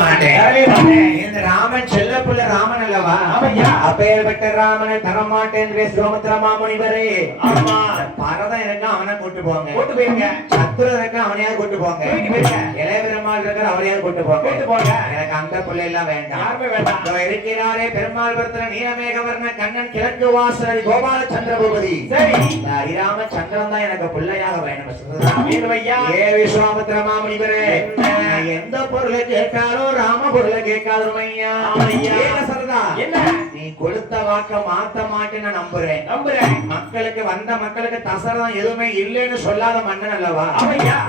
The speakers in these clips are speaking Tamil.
மாட்டேன். இந்த ராமன் செல்ல புள்ள ராமன் அல்லவா? அப்பேற்பட்ட ராமனை தர மாட்டேன் விஸ்வாமித்திர மாமுனிவரே. ஆமா, பரதம் எனக்கு அவனை கூட்டு போங்க, கூட்டு போயிருங்க. சத்துரு இருக்க அவனையா கூட்டு போங்க, இளைய பெருமாள் இருக்கிற அவனையா கூட்டு போங்க, கூட்டு போங்க. எனக்கு அந்த புள்ள எல்லாம் வேண்டாம், யாருமே வேண்டாம். இருக்கிறாரே பெருமாள் பரத்துல நீலமேகவர்ண கண்ணன் கிழக்கு வாசல் கோபால சந்திர பூபதி. சரி, ஹரிராம சந்திரன் தான் எனக்கு பிள்ளையாக வேணும். ஏ விஸ்வாமித்திர மாமுனிவரே, எந்த பொருளை கேட்காலும் ராம பொருளை கேட்காதும் ஐயா. சரதா, என்ன நீ கொடுத்த வாக்க மாத்த மாட்டேன்னு நம்புறேன். மக்களுக்கு வந்த மக்களுக்கு தசரதம் எதுவுமே இல்லைன்னு சொல்லாத மன்னன் அல்லவா?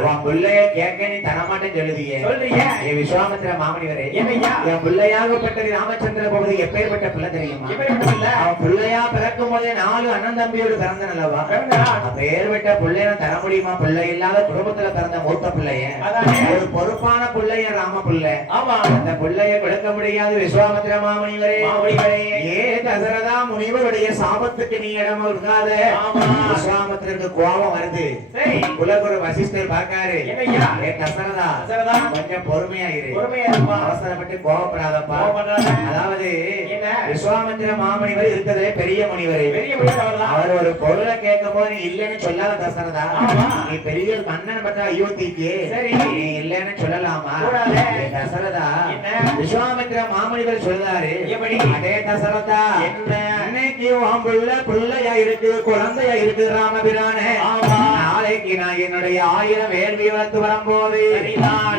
உன் பிள்ளைய கேட்க நீ தரமாட்டேன்னு சொல்லுதியே, சொல்றீங்க. ஏ விஸ்வாமித்திர மாமுனிவரே, என் பிள்ளையாகப்பட்டது ராமச்சந்திர பூபதி எப்பேற்பட்ட பிள்ளை தெரியுமா? அவன் பிள்ளையா பிறக்கும் போதே 4 அண்ணன் தம்பியோடு பிறந்தன் அல்லவா? அப்பேற்பட்ட பிள்ளைய தர முடியுமா? பிள்ளை இல்லாத குடும்பத்துல பிறந்த மூத்த பிள்ளைய, ஒரு பொறுப்பான பிள்ளைய ராம பிள்ளை. அந்த பிள்ளைய கொடுக்க முடியாது விஸ்வாமித்திர மாமுனிவரே. ஏ தசரதா, முனிவருடைய சாபத்துக்கு நீ இடம் கொடுக்காத. விஸ்வாமித்திரருக்கு கோபம் வருது. குலகுரு வசிஷ்டர் பார்க்காரு, ஏ தசரதா கொஞ்சம் பொறுமையா இரு, அவசரப்பட்டு கோபப்படாதப்பா. அதாவது விஸ்வாமித்திர மாமுனிவர் இருக்கிறதே பெரிய முனிவர். அவர் ஒரு பொருளை கேட்கும் போது நீ இல்லைன்னு சொல்லாத தசரதா. நீ பெரிய மன்னன் பட்ட அயோத்திக்கு நீ இல்லைன்னு சொல்லலாமா? தசரதா, விஸ்வாமித்திர மாமுனிவர் சொல்றாரு, அதே தசரதா இன்னைக்கு உன் பிள்ளையா இருக்கு, குழந்தையா இருக்கு ராமபிரானே. நாளைக்கு நான் என்னுடைய 1000 வேள்வி வளர்த்து வரும்போது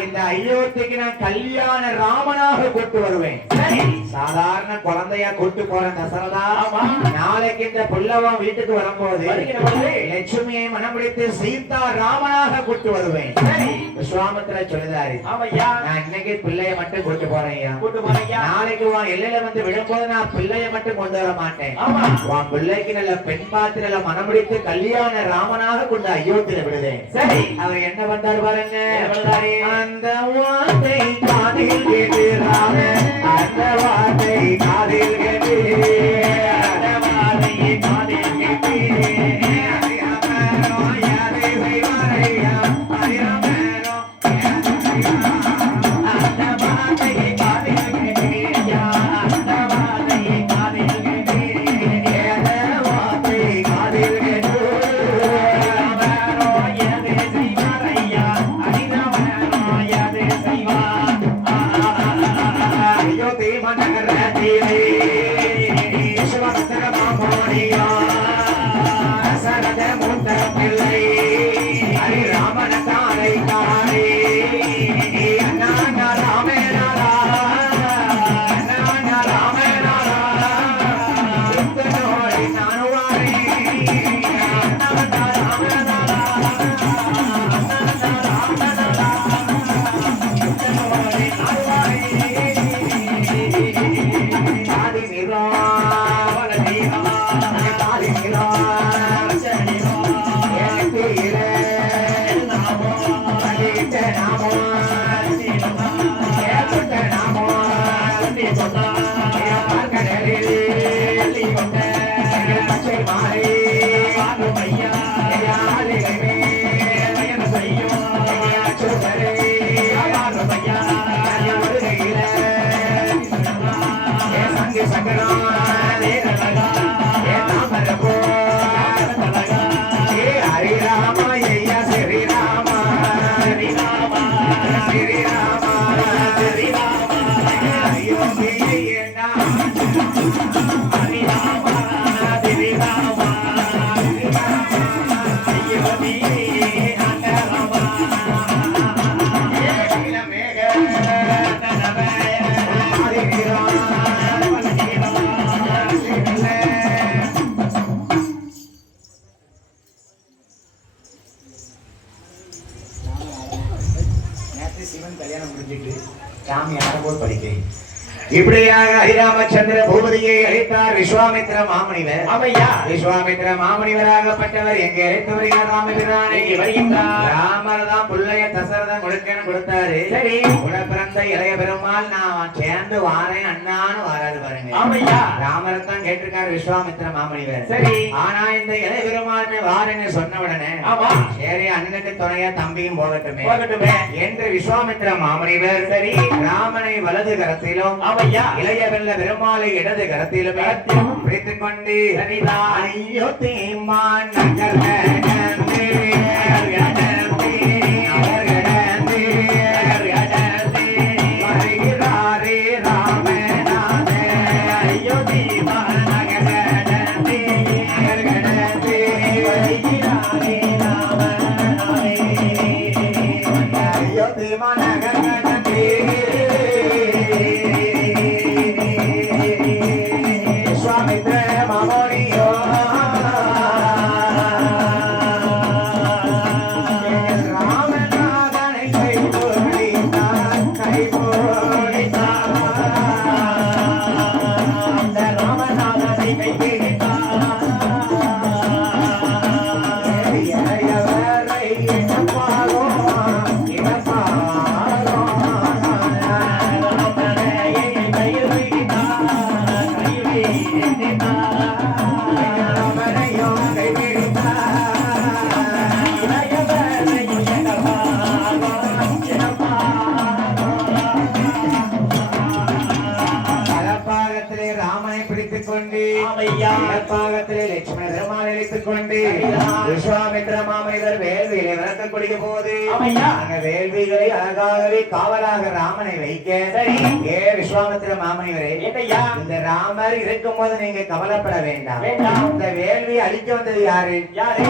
இந்த அயோத்திக்கு நான் கல்யாண ராமனாக கொண்டு வருவேன். சாதாரண குழந்தையா கூட்டு போறேன் தசரதா. நாளைக்கு இந்த புள்ளவன் வீட்டுக்கு வரும்போது லட்சுமியை மனம்பிடித்து சீதா ராமனாக கூட்டு வருவேன். விஸ்வாமித்திர சொல்லுதாரு, நான் இன்னைக்கு பிள்ளைய மட்டும் கூட்டு போறேன். நாளைக்கு உன் எல்லையில வந்து விடும்போது நான் பிள்ளைய மட்டும் கொண்டு வர மாட்டேன். உன் பிள்ளைக்கு நல்ல பெண் பாத்திர மனம்பிடித்து கல்யாண ராமனாக கொண்டு அயோத்தியில விடுதேன். சரி, அவர் என்ன பண்றாரு பாருங்க. அந்த வார்த்தை காதில் கேட்டு ராம, அந்த வார்த்தை காதில் கேட்டு, அந்த வார்த்தை காதில் கேட்டு, இப்படியாக ஹரிராமச்சந்திர பூபதியை அழைத்தார் விஸ்வாமித்திர மாமுனிவர். விஸ்வாமித்திர மாமுனிவராகப்பட்டவர் எங்க அழைத்து வருகிறார்? ராமபிரானை வருகின்றார். ராமர் தான் பிள்ளைய தசரதம் கொடுத்தாரு. சரி, உட பிறந்த இளைய பெருமாள் நான் சேர்ந்து வாரேன் அண்ணான்னு வாராது பாருங்க. ஆமையா ராமரைத்தான் கேட்டிருக்காரு விஸ்வாமித்திர மாமுனிவர். சரி. ஆனா இந்த இளைய பெருமாள்மே வாருன்னு சொன்ன உடனே ஆமா சரி அண்ணனுக்கு துணையா தம்பியும் போகட்டுமே போகட்டுமே என்று விஸ்வாமித்திர மாமுனிவர் சரி ராமனை வலது கரத்திலும் ஆமையா இளைய வெள்ள பெருமாளை இடது கரத்திலுமே பிடித்துக் கொண்டு சரிதான் ஐயோ தீமான் நகர்ந்து விஸ்வாமித்திர மாமனிதர் வேள்வியிலே விளக்கக்கூடிய போது வேள்விகளை அழகாகவே காவலாக ராமனை வைக்க ஏ விஸ்வாமித்திர மாமனிவரே இந்த ராமர் இருக்கும் போது நீங்க கவலைப்பட வேண்டாம். இந்த வேள்வியை அழிக்க வந்தது யாரு? யாரு?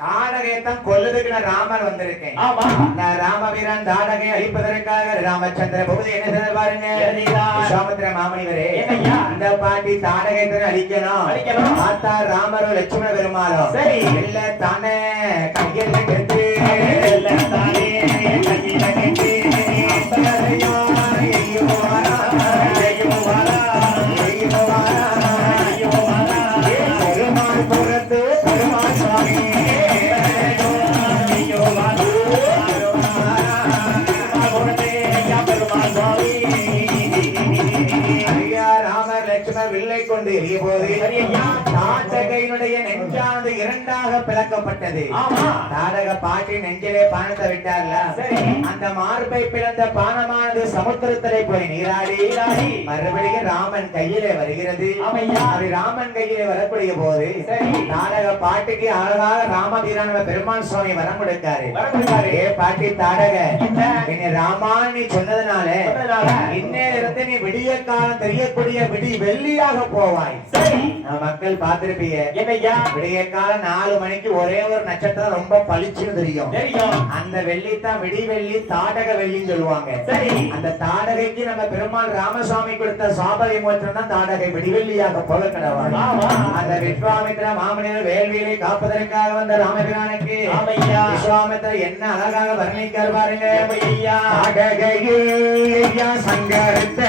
தாடகையத்தான் கொல்லுறதுக்கு நான் ராமர் வந்திருக்கேன். நான் ராமவீரன் தாடகை அழிப்பதற்காக ராமச்சந்திர பூபதி என்ன செய்த பாருங்க விஸ்வாமித்திர மாமனிவரே இந்த பாட்டி தாடகையத்தை அழிக்கணும். பார்த்தா ராமரோ லட்சுமண பெருமாளோ சரி இல்ல தானே கையில கெட்டு தானே கையில கெட்டு கொண்டு எரிய போது தாடகையினுடைய நெஞ்சானது இரண்டாக பிளக்கப்பட்டது. தாடக பாட்டி நெஞ்சிலே பானத்தை விட்டார்ல அந்த மார்பை பிளந்த பானமானது சமுத்திரத்திலே போய் நீராடி மறுபடியும் ராமன் கையிலே வருகிறது. அது ராமன் கையிலே வரக்கூடிய போது தாடக பாட்டிக்கு அழகாக ராமவீரான பெருமாள் சுவாமி வரம் கொடுக்காரு. ஏ பாட்டி தாடக என்னை ராமான் நீ சொன்னதுனால இன்னேரத்தை நீ விடிய காலம் தெரியக்கூடிய விடி வெள்ளியாக போவாய். மக்கள் பார்த்திருப்பீங்க விடிய காலம் 4 மணிக்கு ஒரே ஒரு நட்சத்திரம் ரொம்ப பளிச்சுன்னு தெரியும். அந்த வெள்ளி தான் விடி வெள்ளி தாடக வெள்ளின்னு சொல்லுவாங்க. அந்த தாடகைக்கு நம்ம பெருமாள் ராமசாமி கொடுத்த சாப விமோசனம் தான் தாடகை விடிவெள்ளியாக போக கடவாள். அந்த விஸ்வாமித்திர மாமனிதர் வேள்வியை காப்பதற்காக வந்த ராமபிரானுக்கு விஸ்வாமித்திர என்ன அழகாக வர்ணிக்கார் பாருங்க. தாடகையே சங்கரித்த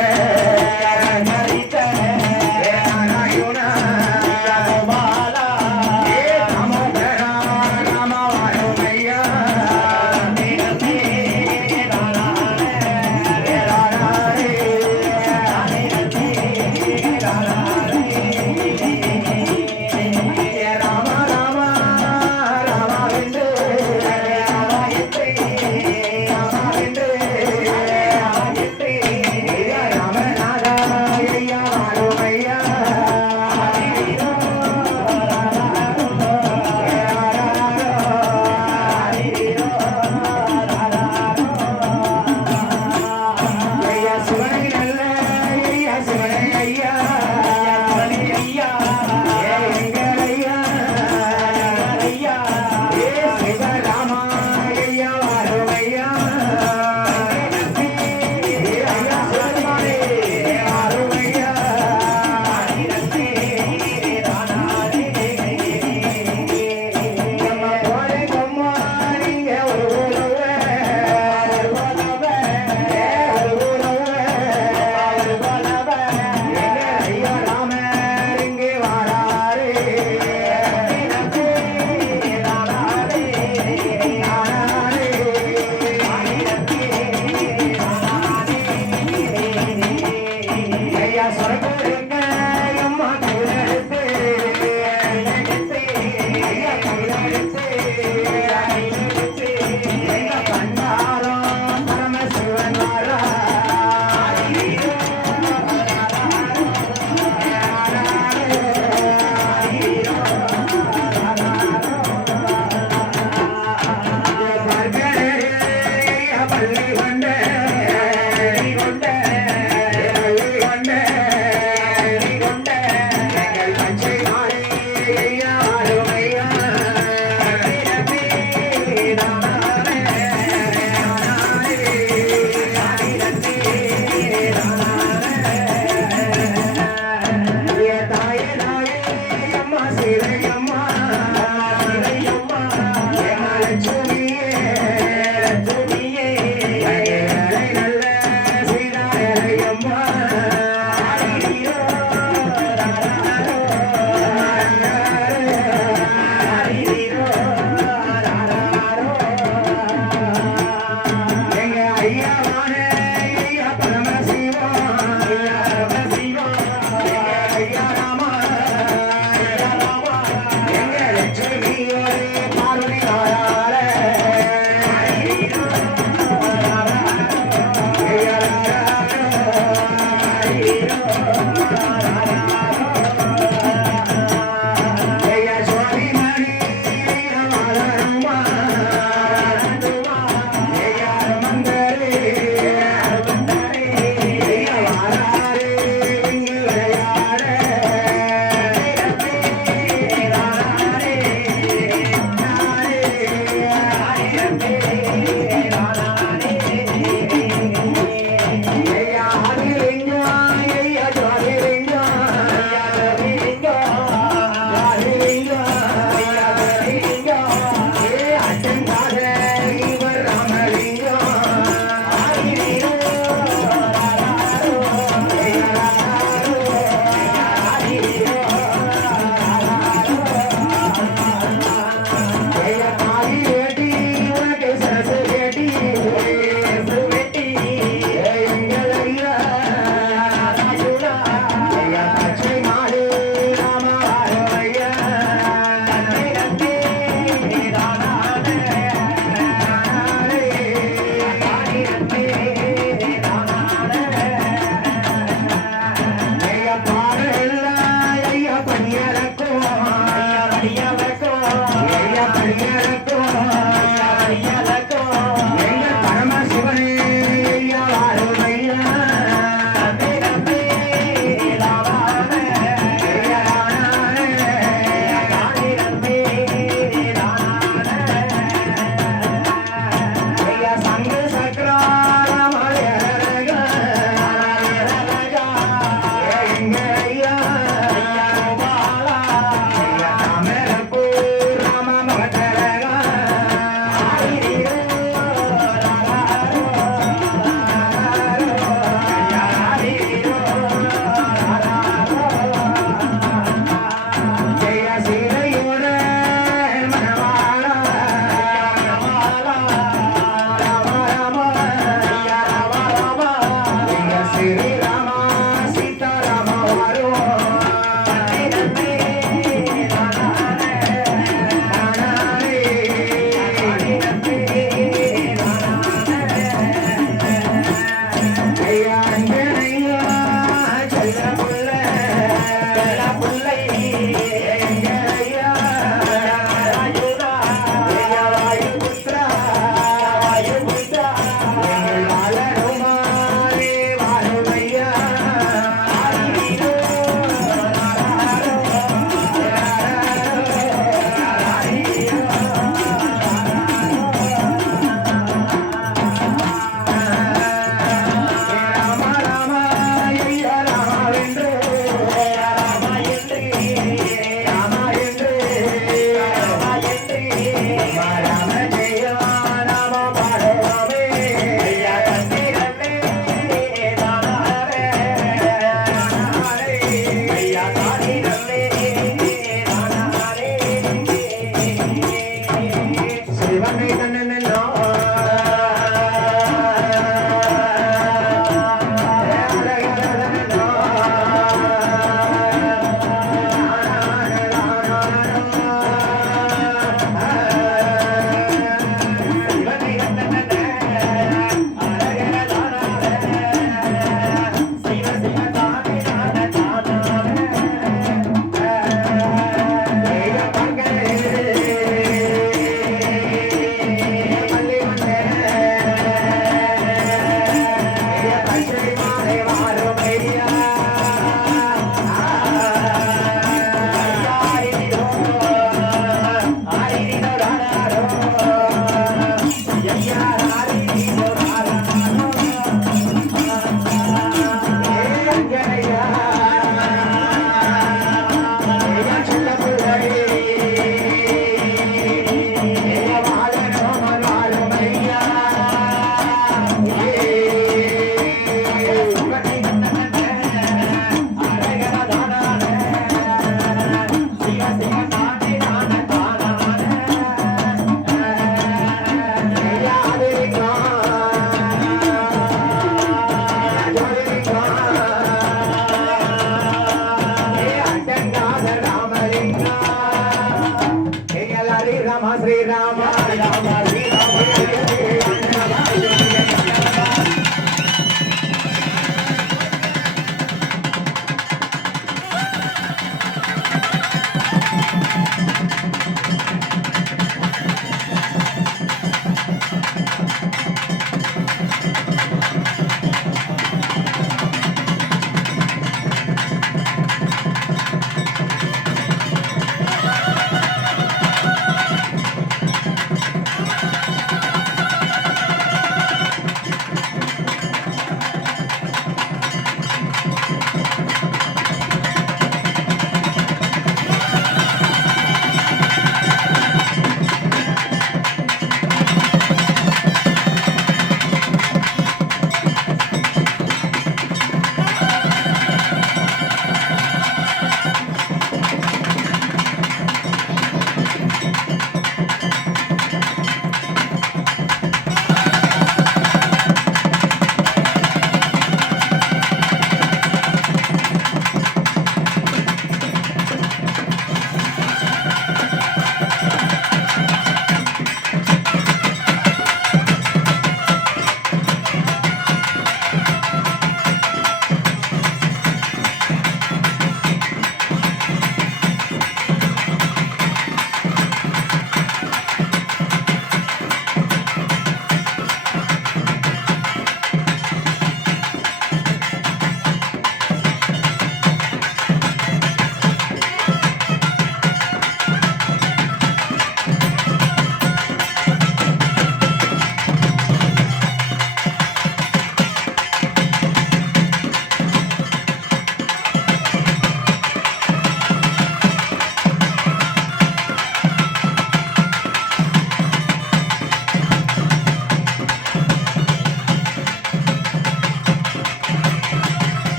ஆரா